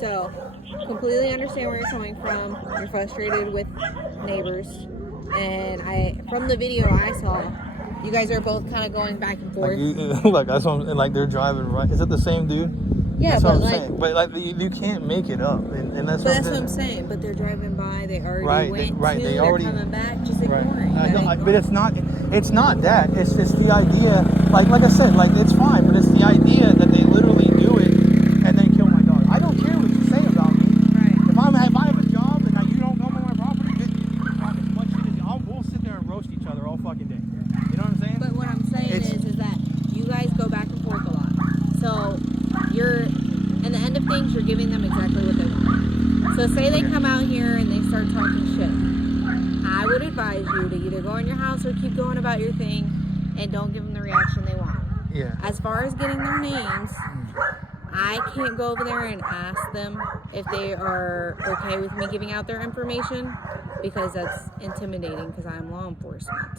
So, completely understand where you're coming from. You're frustrated with neighbors. And from the video I saw, you guys are both kind of going back and forth. Like that's what I'm, like they're driving right. Is it the same dude? Yeah, that's but what I'm like, saying. But like you can't make it up, and that's. But that's what I'm saying. But they're driving by. They already went. They already. They're coming back. Just ignoring. But it's not. It's not that. It's just the idea. Like I said, like it's fine, but it's the idea that they literally do it and then kill my dog. I don't care what you say about me. Right. If I have a job and you don't come on my property, you can talk as much shit as we'll sit there and roast each other all fucking day. You know what I'm saying? But what I'm saying is that you guys go back and forth a lot. So you're, in the end of things, you're giving them exactly what they want. So say they come out here and they start talking shit. I would advise you to either go in your house or keep going about your thing and don't give them the reaction they want. Yeah. As far as getting their names, I can't go over there and ask them if they are okay with me giving out their information because that's intimidating because I'm law enforcement.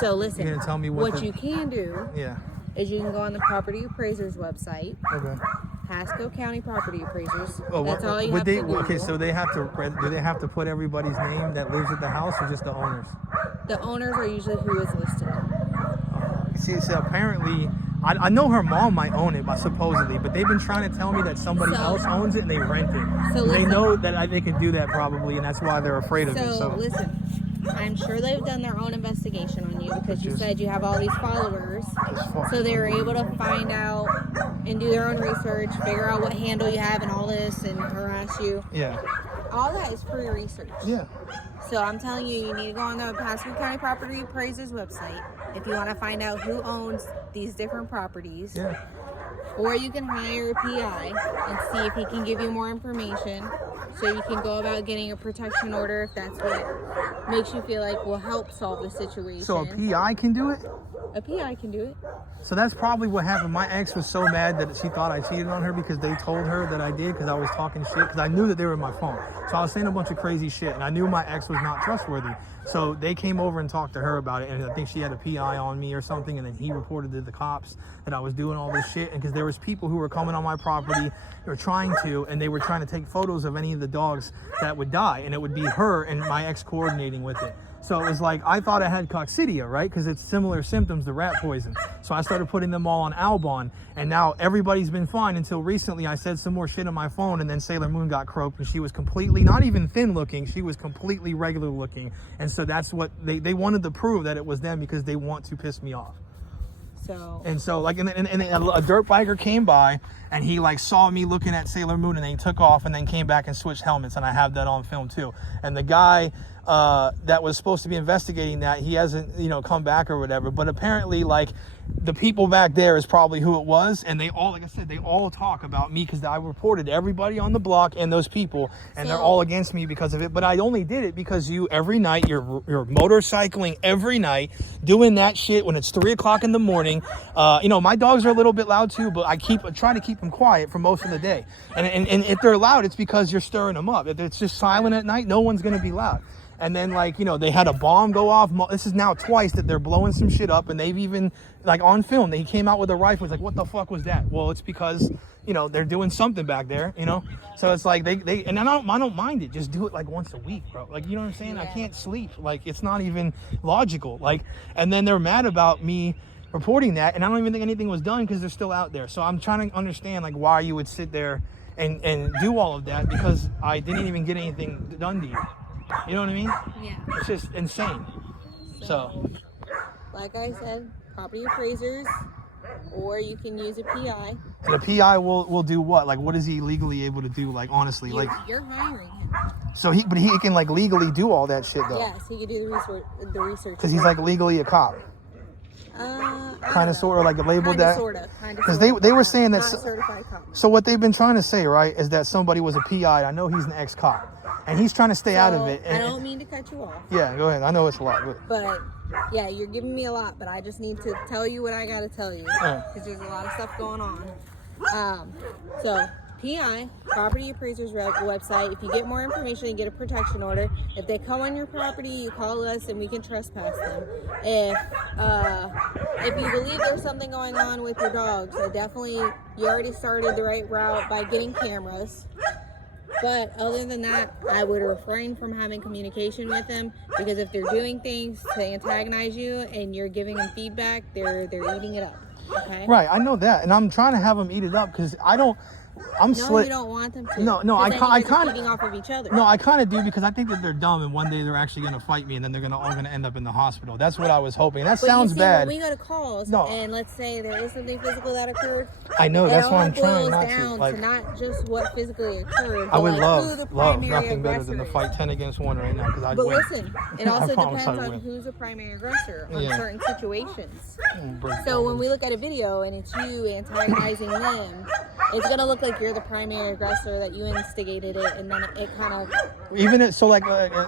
So listen, you're gonna tell me what you can do Yeah. is you can go on the property appraiser's website. Okay. Pasco County Property Appraisers. Oh, that's all you have to do. Okay, so they have to. Do they have to put everybody's name that lives at the house, or just the owners? The owners are usually who is listed. See, so apparently, I know her mom might own it, but supposedly, but they've been trying to tell me that somebody else owns it and they rent it. So they know that they can do that probably, and that's why they're afraid of it. So listen, I'm sure they've done their own investigation on you because you said you have all these followers. So they were able to find out and do their own research, figure out what handle you have and all this, and harass you. Yeah. All that is free research. Yeah. So I'm telling you, you need to go on the Pasco County Property Appraisers website if you want to find out who owns these different properties. Yeah. Or you can hire a PI and see if he can give you more information so you can go about getting a protection order if that's what makes you feel like will help solve the situation. So a PI can do it? A PI can do it. So that's probably what happened. My ex was so mad that she thought I cheated on her because they told her that I did because I was talking shit because I knew that they were in my phone. So I was saying a bunch of crazy shit and I knew my ex was not trustworthy. So they came over and talked to her about it, and I think she had a PI on me or something, and then he reported to the cops that I was doing all this shit, and because there was people who were coming on my property, they were trying to, and they were trying to take photos of any of the dogs that would die, and it would be her and my ex coordinating with it. So it was like, I thought I had coccidia, right? Because it's similar symptoms to rat poison. So I started putting them all on Albon, and now everybody's been fine until recently I said some more shit on my phone, and then Sailor Moon got croaked, and she was completely, not even thin looking, she was completely regular looking. And so that's what, they wanted to prove that it was them because they want to piss me off. So like, and a dirt biker came by, and he like saw me looking at Sailor Moon, and then he took off and then came back and switched helmets, and I have that on film too. And the guy that was supposed to be investigating that, he hasn't, come back or whatever, but apparently like the people back there is probably who it was, and they all, like I said, they all talk about me because I reported everybody on the block and those people, and they're all against me because of it. But I only did it because every night you're motorcycling every night, doing that shit when it's 3 o'clock in the morning. My dogs are a little bit loud too, but I try to keep them quiet for most of the day. And if they're loud, it's because you're stirring them up. If it's just silent at night, no one's gonna be loud. And then they had a bomb go off. This is now twice that they're blowing some shit up, and they've even, like on film, they came out with a rifle. It's like, what the fuck was that? Well, it's because, they're doing something back there, So it's like they and I don't mind it. Just do it like once a week, bro. Like, you know what I'm saying? Yeah. I can't sleep. Like, it's not even logical. Like, and then they're mad about me reporting that, and I don't even think anything was done because they're still out there. So I'm trying to understand like why you would sit there and do all of that because I didn't even get anything done to you. You know what I mean? Yeah. It's just insane. So like I said, property appraisers, or you can use a PI. And a PI will do what? Like, what is he legally able to do? Like, honestly, you're hiring him. So he can like legally do all that shit though. Yes, he can do the research. Because he's like legally a cop. Kind of, sort of, like labeled that. Because they were saying that. Certified cop. So what they've been trying to say, right, is that somebody was a PI. I know he's an ex-cop, and he's trying to stay out of it. I don't mean to cut you off. Yeah, go ahead. I know it's a lot, but yeah, you're giving me a lot, but I just need to tell you what I got to tell you because there's a lot of stuff going on. So PI, Property Appraisers website. If you get more information, you get a protection order. If they come on your property, you call us and we can trespass them. If you believe there's something going on with your dogs, you already started the right route by getting cameras. But other than that, I would refrain from having communication with them, because if they're doing things to antagonize you and you're giving them feedback, they're eating it up. Okay? Right, I know that, and I'm trying to have them eat it up because I don't. You don't want them to. No, I kind of feeding off of each other. No, I kind of do, because I think that they're dumb, and one day they're actually going to fight me, and then they're all going to end up in the hospital. That's what I was hoping. That sounds bad. When we go to calls, and let's say there is something physical that occurred. I know, that's why I'm trying not to. Not just what physically occurred. I would love nothing better than to fight 10 against 1 right now, because I'd win. But listen, it also depends on who's the primary aggressor on certain situations. So when we look at a video and it's you antagonizing them, it's going to look like you're the primary aggressor, that you instigated it, and then it kind of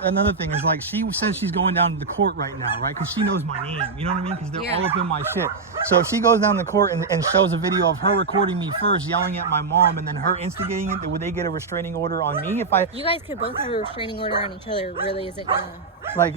another thing is, like, she says she's going down to the court right now, right, because she knows my name, you know what I mean, because they're all up in my shit. So if she goes down to court and shows a video of her recording me first yelling at my mom and then her instigating it, would they get a restraining order on me? You guys could both have a restraining order on each other. It really isn't gonna,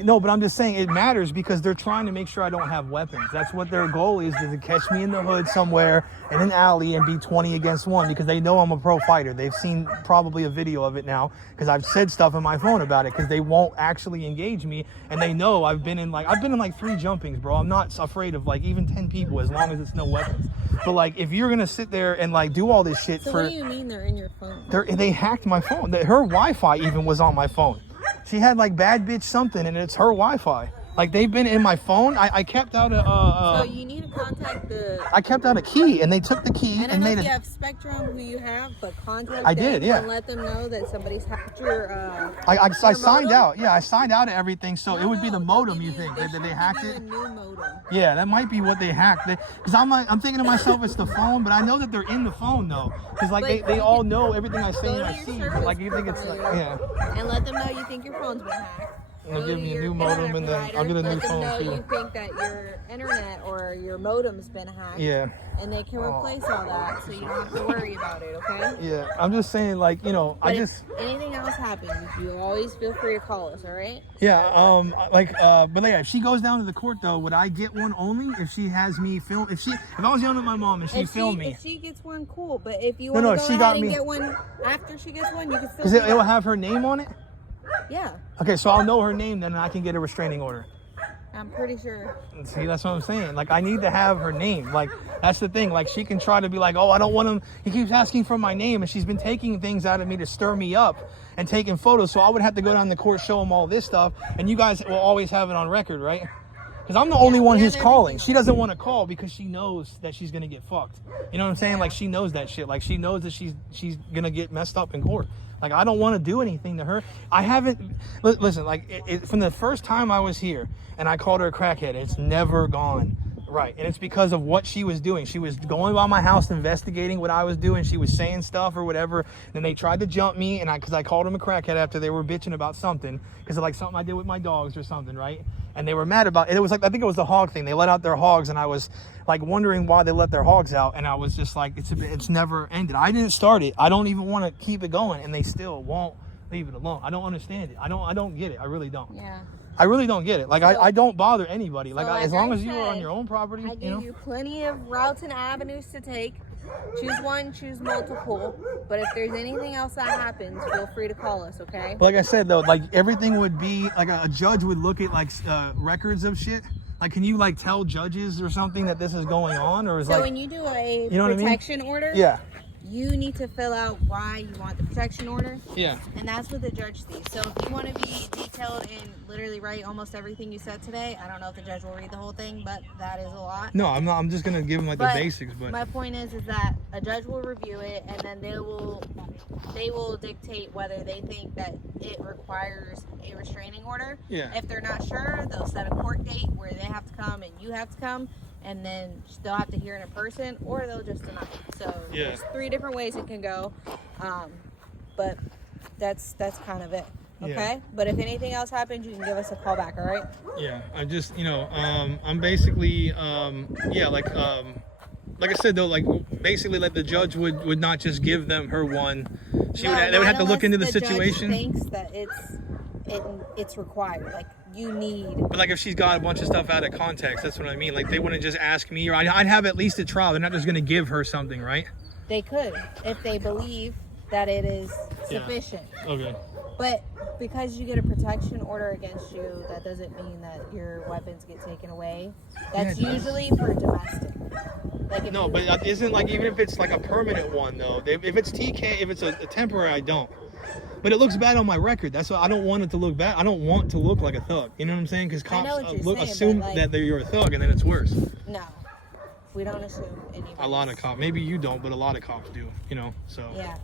no, but I'm just saying it matters, because they're trying to make sure I don't have weapons. That's what their goal is to catch me in the hood somewhere in an alley and be 20 against 1, because they know I'm a pro fighter. They've seen probably a video of it now, because I've said stuff in my phone about it, because they won't actually engage me, and they know I've been in 3 jumpings, bro. I'm not afraid of even 10 people, as long as it's no weapons. But if you're gonna sit there and do all this shit, what do you mean they're in your phone? They hacked my phone. Her Wi-Fi even was on my phone. She had bad bitch something, and it's her Wi-Fi. They've been in my phone. I kept out so you need to contact I kept out a key, and they took the key and made it. You have Spectrum, who you have, but contact I did, yeah. And let them know that somebody's hacked your. I signed out. Yeah, I signed out of everything. So it would be the modem. You think that they hacked it? A new modem. Yeah, that might be what they hacked. Because I'm thinking to myself, it's the phone, but I know that they're in the phone though, because they all know everything I say and I see. But you think it's yeah. And let them know you think your phone's been hacked. They'll give me a new modem, and then I'll get a new phone too. You think that your internet or your modem's been hacked. Yeah. And they can replace all that, so you don't have to worry about it, okay? Yeah, I'm just saying, if anything else happens, you always feel free to call us, all right? Yeah, if she goes down to the court though, would I get one only if she has me film? If I was yelling at my mom and she filmed me, if she gets one, cool. But if you want to go ahead and get one after she gets one, you can still. Because it will have her name on it. Yeah. Okay, so I'll know her name then, and I can get a restraining order. I'm pretty sure. See, that's what I'm saying. I need to have her name. That's the thing. She can try to be oh, I don't want him. He keeps asking for my name, and she's been taking things out of me to stir me up and taking photos. So I would have to go down to court, show him all this stuff, and you guys will always have it on record, right? Because I'm the only one who's calling. She doesn't want to call because she knows that she's going to get fucked. You know what I'm saying? She knows that shit. She knows that she's going to get messed up in court. I don't want to do anything to her. I haven't, listen, from the first time I was here and I called her a crackhead, it's never gone right. And it's because of what she was doing. She was going by my house investigating what I was doing. She was saying stuff or whatever. Then they tried to jump me, and because I called them a crackhead after they were bitching about something, because of something I did with my dogs or something, right? And they were mad about it. It was I think it was the hog thing. They let out their hogs, and I was wondering why they let their hogs out, and I was just it's never ended. I didn't start it. I don't even want to keep it going, and they still won't leave it alone. I don't understand it. I don't get it. I really don't. Yeah. I really don't get it. I don't bother anybody. As long as you are on your own property, I give you plenty of routes and avenues to take. Choose one, choose multiple. But if there's anything else that happens, feel free to call us, okay? But like I said, though, everything would be, a judge would look at, records of shit. Can you, tell judges or something that this is going on? Or is so when you do a protection order, yeah, you need to fill out why you want the protection order. Yeah. And that's what the judge sees. So if you want to be detailed and literally write almost everything you said today, I don't know if the judge will read the whole thing, but that is a lot. No, I'm not. I'm just going to give them the basics. But my point is that a judge will review it, and then they will dictate whether they think that it requires a restraining order. Yeah. If they're not sure, they'll set a court date where they have to come and you have to come. And then they'll have to hear it in person, or they'll just deny it. So there's 3 different ways it can go, but that's kind of it. Okay. Yeah. But if anything else happens, you can give us a call back. All right. Yeah. I just I'm basically like I said though, like basically, like the judge would not just give them her one. They would have to look into the situation. Judge thinks that it's required. Like you need. But like if she's got a bunch of stuff out of context, that's what I mean. Like they wouldn't just ask me, or I'd have at least a trial. They're not just gonna give her something, right? They could if they believe that it is sufficient. Yeah. Okay. But because you get a protection order against you, that doesn't mean that your weapons get taken away. That's usually for domestic. Like no, but it isn't like even if it's like a permanent one though. If it's TK, if it's a temporary, I don't. But it looks bad on my record. That's why I don't want it to look bad. I don't want to look like a thug. You know what I'm saying? Because cops assume that you're a thug, and then it's worse. No, we don't assume anything. A lot of cops. Maybe you don't, but a lot of cops do. You know, so. Yeah,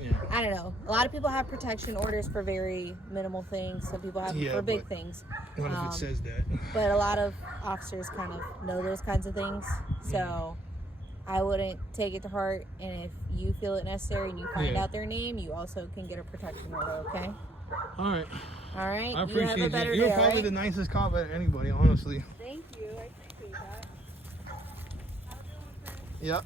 Yeah. I don't know. A lot of people have protection orders for very minimal things. Some people have for big things. What if it says that? But a lot of officers kind of know those kinds of things. So I wouldn't take it to heart. And if you feel it necessary and you find out their name, you also can get a protection order, okay? All right. All right. I appreciate you. Have a better You're day, probably the nicest cop at anybody, honestly. Thank you. I appreciate that. Yep.